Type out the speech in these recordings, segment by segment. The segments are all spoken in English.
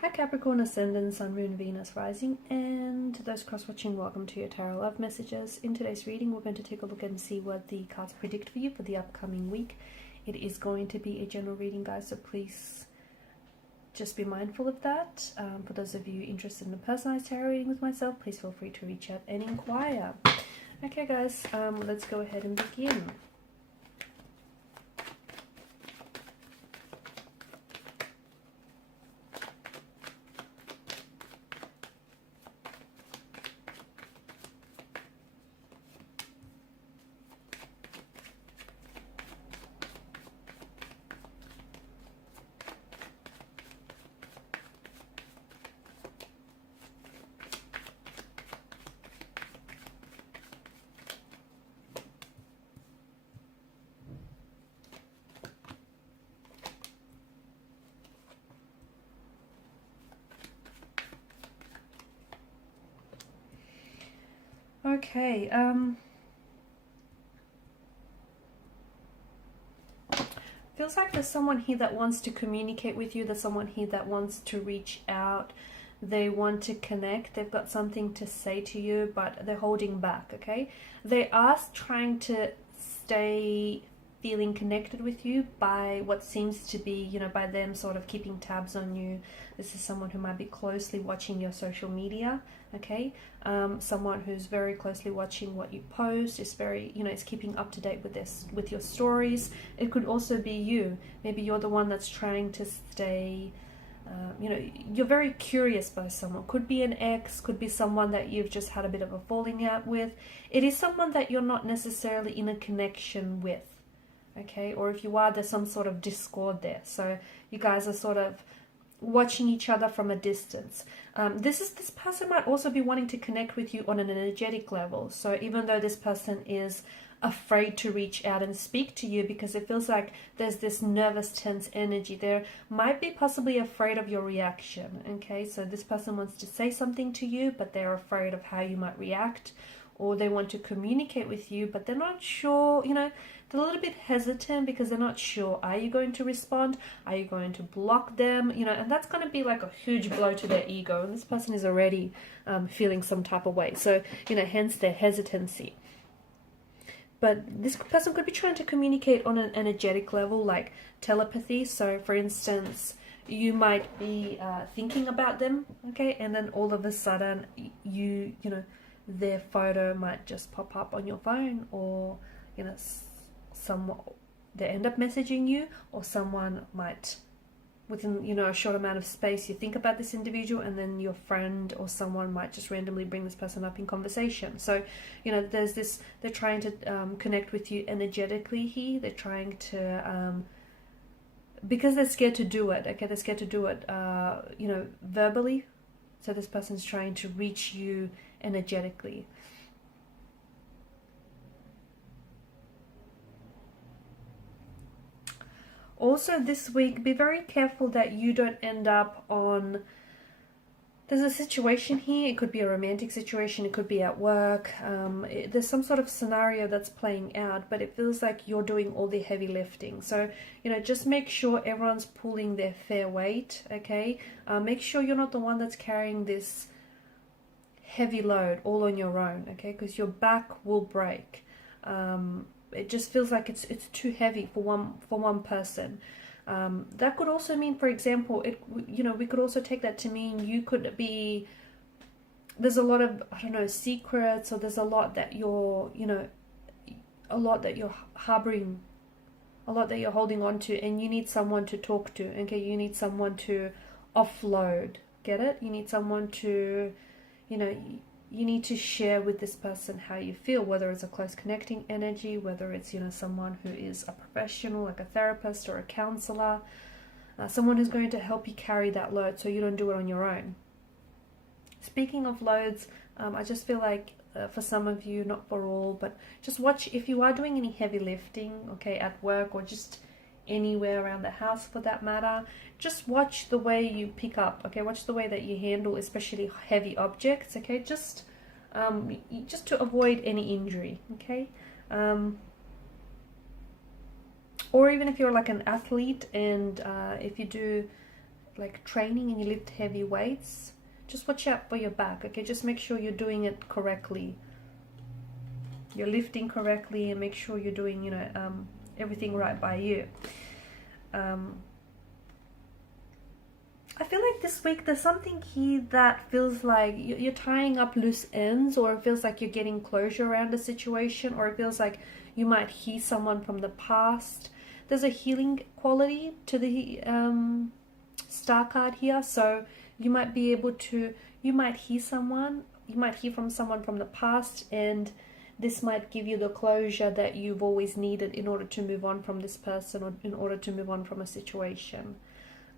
Hi Capricorn, Ascendant, Sun, Moon, Venus, Rising, and those cross-watching, welcome to your Tarot Love Messages. In today's reading, we're going to take a look and see what the cards predict for you for the upcoming week. It is going to be a general reading, guys, so please just be mindful of that. For those of you interested in a personalized tarot reading with myself, please feel free to reach out and inquire. Okay, guys, let's go ahead and begin. Okay, feels like there's someone here that wants to communicate with you. There's someone here that wants to reach out. They want to connect. They've got something to say to you, but they're holding back, okay? They are trying to stay feeling connected with you by what seems to be, you know, by them sort of keeping tabs on you. This is someone who might be closely watching your social media, okay? Someone who's very closely watching what you post, is very, you know, is keeping up to date with this, with your stories. It could also be you. Maybe you're the one that's trying to stay, you know, you're very curious by someone. Could be an ex, could be someone that you've just had a bit of a falling out with. It is someone that you're not necessarily in a connection with, okay? Or if you are, there's some sort of discord there. So you guys are sort of watching each other from a distance. This person might also be wanting to connect with you on an energetic level. So even though this person is afraid to reach out and speak to you because it feels like there's this nervous, tense energy, there might be possibly afraid of your reaction, okay? So this person wants to say something to you, but they're afraid of how you might react, or they want to communicate with you, but they're not sure, you know, they're a little bit hesitant because they're not sure. Are you going to respond? Are you going to block them? You know, and that's going to be like a huge blow to their ego. And this person is already feeling some type of way. So, you know, hence their hesitancy. But this person could be trying to communicate on an energetic level, like telepathy. So, for instance, you might be thinking about them, okay? And then all of a sudden, you know, their photo might just pop up on your phone, or, you know, they end up messaging you, or someone might, within, you know, a short amount of space, you think about this individual, and then your friend or someone might just randomly bring this person up in conversation. So, you know, there's this, they're trying to connect with you energetically here. They're trying to, because they're scared to do it, okay? They're scared to do it, you know, verbally. So this person's trying to reach you energetically. Also this week, be very careful that you don't end up on, there's a situation here, it could be a romantic situation, it could be at work, there's some sort of scenario that's playing out, but it feels like you're doing all the heavy lifting. So, you know, just make sure everyone's pulling their fair weight, okay? Make sure you're not the one that's carrying this heavy load all on your own, okay? Because your back will break. It just feels like it's too heavy for one person. That could also mean, for example, you know, we could also take that to mean you could be, there's a lot of, I don't know, secrets, or there's a lot that you're, you know, a lot that you're harboring, a lot that you're holding on to, and you need someone to talk to, okay? You need someone to offload, get it? You need someone to, you know, you need to share with this person how you feel, whether it's a close connecting energy, whether it's, you know, someone who is a professional, like a therapist or a counselor, someone who's going to help you carry that load so you don't do it on your own. Speaking of loads, I just feel like for some of you, not for all, but just watch if you are doing any heavy lifting, okay, at work or just anywhere around the house for that matter, just watch the way you pick up, okay? Watch the way that you handle especially heavy objects, okay? Just to avoid any injury, okay? Or even if you're like an athlete, and if you do like training and you lift heavy weights, just watch out for your back, okay? Just make sure you're doing it correctly. You're lifting correctly, and make sure you're doing, you know, everything right by you. I feel like this week there's something here that feels like you're tying up loose ends, or it feels like you're getting closure around a situation, or it feels like you might hear someone from the past. There's a healing quality to the star card here, so you might be able to, you might hear from someone from the past, and this might give you the closure that you've always needed in order to move on from this person, or in order to move on from a situation.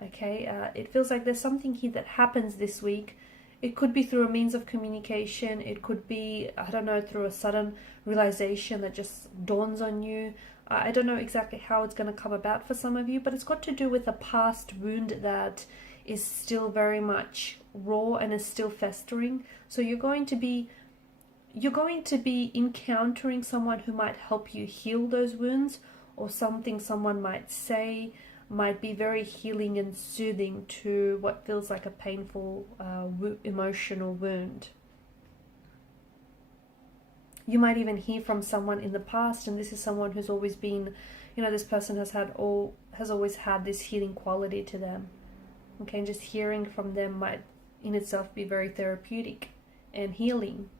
Okay, it feels like there's something here that happens this week. It could be through a means of communication. It could be, I don't know, through a sudden realization that just dawns on you. I don't know exactly how it's going to come about for some of you, but it's got to do with a past wound that is still very much raw and is still festering. So you're going to be encountering someone who might help you heal those wounds, or something someone might say might be very healing and soothing to what feels like a painful emotional wound. You might even hear from someone in the past, and this is someone who's always been, you know, this person has always had this healing quality to them. Okay, and just hearing from them might in itself be very therapeutic and healing.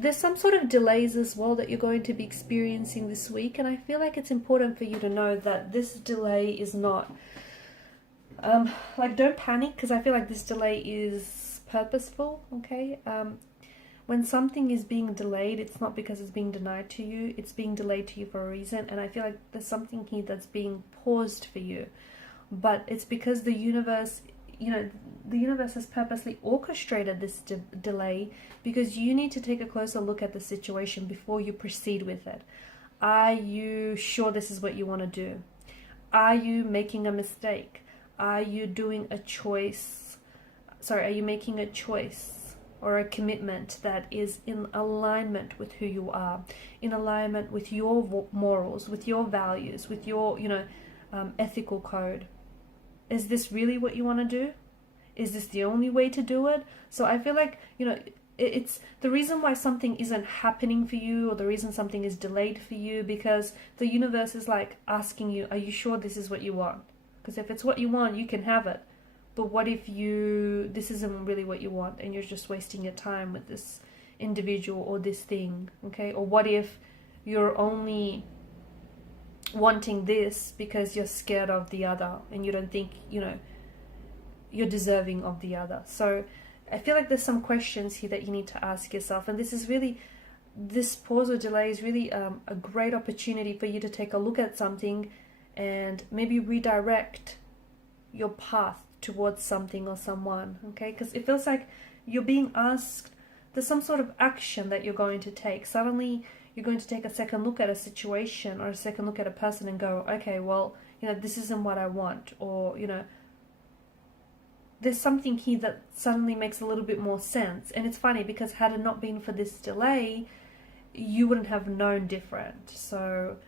There's some sort of delays as well that you're going to be experiencing this week, and I feel like it's important for you to know that this delay is not like, don't panic, because I feel like this delay is purposeful. Okay, when something is being delayed, it's not because it's being denied to you, it's being delayed to you for a reason. And I feel like there's something here that's being paused for you, but it's because the universe, you know, the universe has purposely orchestrated this delay, because you need to take a closer look at the situation before you proceed with it. Are you sure this is what you want to do? Are you making a mistake? Are you doing a choice? Sorry, are you making a choice or a commitment that is in alignment with who you are, in alignment with your morals, with your values, with your, you know, ethical code? Is this really what you want to do? Is this the only way to do it? So I feel like, you know, it's the reason why something isn't happening for you, or the reason something is delayed for you, because the universe is like asking you, are you sure this is what you want? Because if it's what you want, you can have it. But what if this isn't really what you want, and you're just wasting your time with this individual or this thing, okay? Or what if you're only wanting this because you're scared of the other, and you don't think, you know, you're deserving of the other? So I feel like there's some questions here that you need to ask yourself, and this pause or delay is really a great opportunity for you to take a look at something and maybe redirect your path towards something or someone, okay? Because it feels like you're being asked, there's some sort of action that you're going to take. Suddenly you're going to take a second look at a situation or a second look at a person and go, okay, well, you know, this isn't what I want, or, you know, there's something here that suddenly makes a little bit more sense. And it's funny, because had it not been for this delay, you wouldn't have known different. So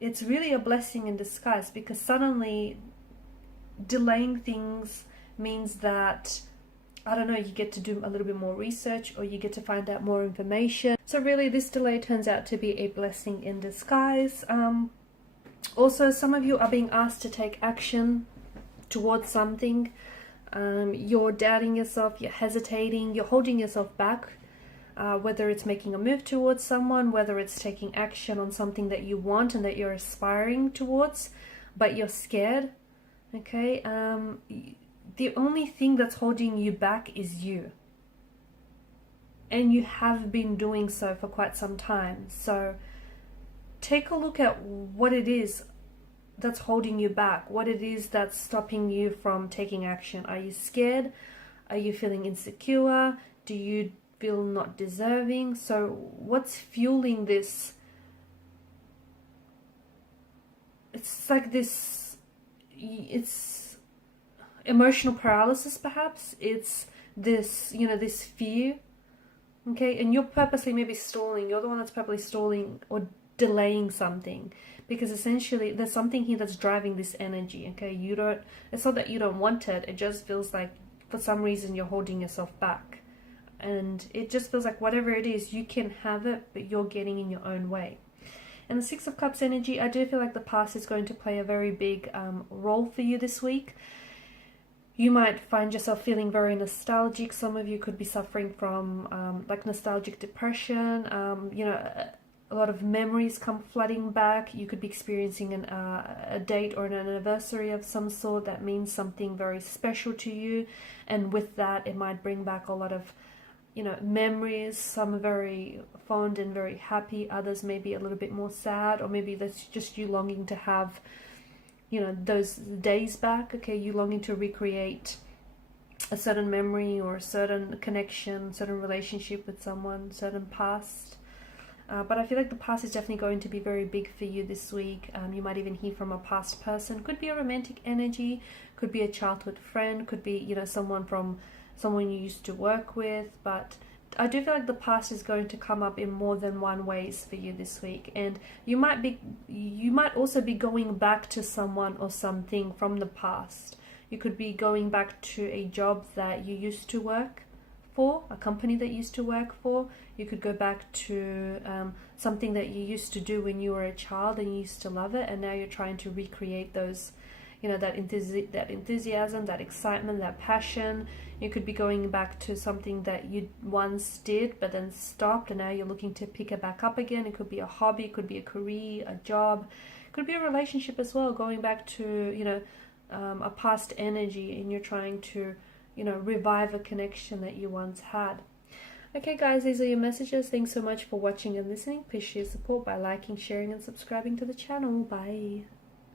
it's really a blessing in disguise, because suddenly delaying things means that, I don't know, you get to do a little bit more research, or you get to find out more information. So really this delay turns out to be a blessing in disguise. Also, some of you are being asked to take action towards something. You're doubting yourself, you're hesitating, you're holding yourself back, whether it's making a move towards someone, whether it's taking action on something that you want and that you're aspiring towards, but you're scared. Okay, the only thing that's holding you back is you. And you have been doing so for quite some time. So take a look at what it is that's holding you back, what it is that's stopping you from taking action. Are you scared? Are you feeling insecure? Do you feel not deserving? So what's fueling this? It's like this, it's emotional paralysis perhaps. It's this, you know, this fear. Okay, and you're purposely maybe stalling. You're the one that's purposely stalling or delaying something. because essentially there's something here that's driving this energy, okay? It's not that you don't want it, it just feels like for some reason you're holding yourself back. And it just feels like whatever it is, you can have it, but you're getting in your own way. And the Six of Cups energy, I do feel like the past is going to play a very big role for you this week. You might find yourself feeling very nostalgic. Some of you could be suffering from like nostalgic depression. You know, a lot of memories come flooding back. You could be experiencing a date or an anniversary of some sort that means something very special to you. And with that, it might bring back a lot of, you know, memories. Some are very fond and very happy. Others may be a little bit more sad, or maybe that's just you longing to have, you know, those days back. Okay, you longing to recreate a certain memory or a certain connection, certain relationship with someone, certain past. But I feel like the past is definitely going to be very big for you this week. You might even hear from a past person. Could be a romantic energy, could be a childhood friend, could be, you know, someone you used to work with. But I do feel like the past is going to come up in more than one ways for you this week. And you might also be going back to someone or something from the past. You could be going back to a job that you used to work for, a company that you used to work for. You could go back to something that you used to do when you were a child and you used to love it, and now you're trying to recreate those, you know, that enthusiasm, that excitement, that passion. You could be going back to something that you once did but then stopped, and now you're looking to pick it back up again. It could be a hobby, it could be a career, a job, it could be a relationship as well, going back to, you know, a past energy, and you're trying to, you know, revive a connection that you once had. Okay guys, these are your messages. Thanks so much for watching and listening. Please share support by liking, sharing and subscribing to the channel. Bye.